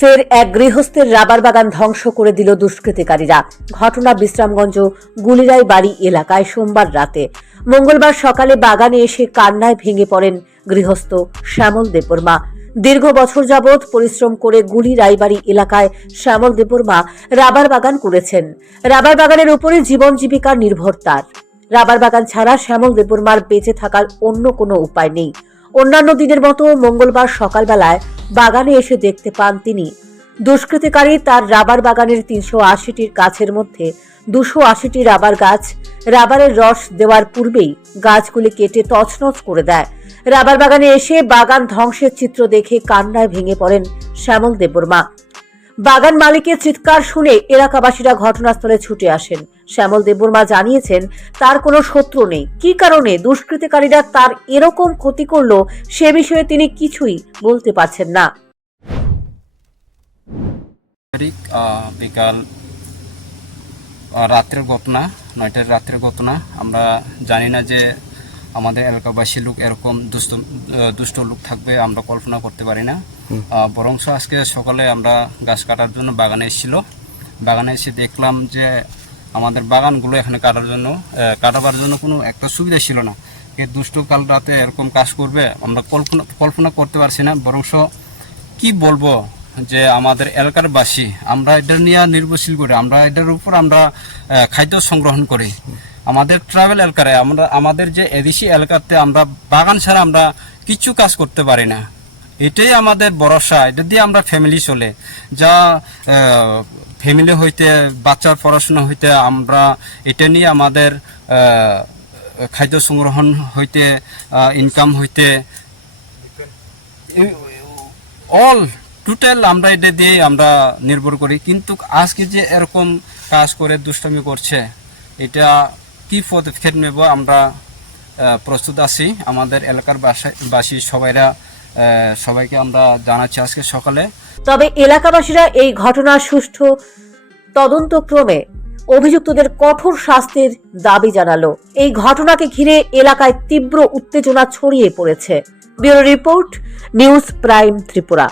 ফের এক গৃহস্থের রাবার বাগান ধ্বংস করে দিল দুষ্কৃতিকারীরা। ঘটনা বিশ্রামগঞ্জ গুলিরাই বাড়ি এলাকায় সোমবার রাতে। মঙ্গলবার সকালে বাগানে এসে কান্নায় ভেঙে পড়েন গৃহস্থ শ্যামল দেববর্মা। দীর্ঘ বছর যাবৎ পরিশ্রম করে গুলি রায়বাড়ি এলাকায় শ্যামল দেববর্মা রাবার বাগান করেছেন। রাবার বাগানের উপরে জীবন জীবিকা নির্ভর তার। রাবার বাগান ছাড়া শ্যামল দেববর্মার বেঁচে থাকার অন্য কোনো উপায় নেই। অন্যান্য দিনের মতো মঙ্গলবার সকালবেলায় বাগানে এসে দেখতে পান তিনি দুষ্কৃতিকারী তার রাবার বাগানের ৩৮০টির গাছের মধ্যে ২৮০টি রাবার গাছ রাবারের রস দেওয়ার পূর্বেই গাছগুলি কেটে তছনছ করে দেয়। রাবার বাগানে এসে বাগান ধ্বংসের চিত্র দেখে কান্নায় ভেঙে পড়েন শ্যামল দেববর্মা। বাগান মালিকের চিৎকার শুনে এলাকাবাসীরা ঘটনাস্থলে ছুটে আসেন। শ্যামল দেববর্মা জানিয়েছেন তার কোনো শত্রু নেই। কি কারণে দুষ্কৃতিকারীরা তার এরকম ক্ষতি করলো সে বিষয়ে তিনি কিছুই বলতে পারছেন না। বিকাল রাত্রের ঘটনা, 9টার রাত্রের ঘটনা। আমরা জানি না যে আমাদের এলাকাবাসী লোক এরকম দুষ্ট লোক থাকবে, আমরা কল্পনা করতে পারি না। বরংস আজকে সকালে আমরা গাছ কাটার জন্য বাগানে এসেছিল। বাগানে এসে দেখলাম যে আমাদের বাগানগুলো এখানে কাটাবার জন্য কোনো একটা সুবিধা ছিল না। এই দুষ্ট কাল রাতে এরকম কাজ করবে আমরা কল্পনা করতে পারছি না। বরংস কি বলবো যে আমাদের এলাকার বাসী আমরা এটা নিয়ে নির্ভরশীল করি, আমরা এটার উপর আমরা খাদ্য সংগ্রহণ করি। আমাদের ট্রাভেল এলাকায় আমাদের যে এদেশি এলাকাতে আমরা বাগান ছাড়া আমরা কিছু কাজ করতে পারি না। এটাই আমাদের ভরসা, এটা দিয়ে আমরা ফ্যামিলি চলে। যা ফ্যামিলি হইতে বাচ্চার পড়াশোনা হইতে আমরা এটা নিয়ে আমাদের খাদ্য সংগ্রহণ হইতে ইনকাম হইতে অল টোটাল আমরা এটা দিয়ে আমরা নির্ভর করি। কিন্তু আজকে যে এরকম কাজ করে দুষ্টামি করছে, এটা কি পদক্ষেপ নেব আমরা প্রস্তুত আছি। আমাদের এলাকার বাসী সবাইকে আমরা জানাচ্ছি আজকে সকালে। তবে এলাকাবাসীরা এই ঘটনার সুষ্ঠু তদন্তক্রমে অভিযুক্তদের কঠোর শাস্তির দাবি জানালো। এই ঘটনাকে ঘিরে এলাকায় তীব্র উত্তেজনা ছড়িয়ে পড়েছে। Bureau report, news prime Tripura.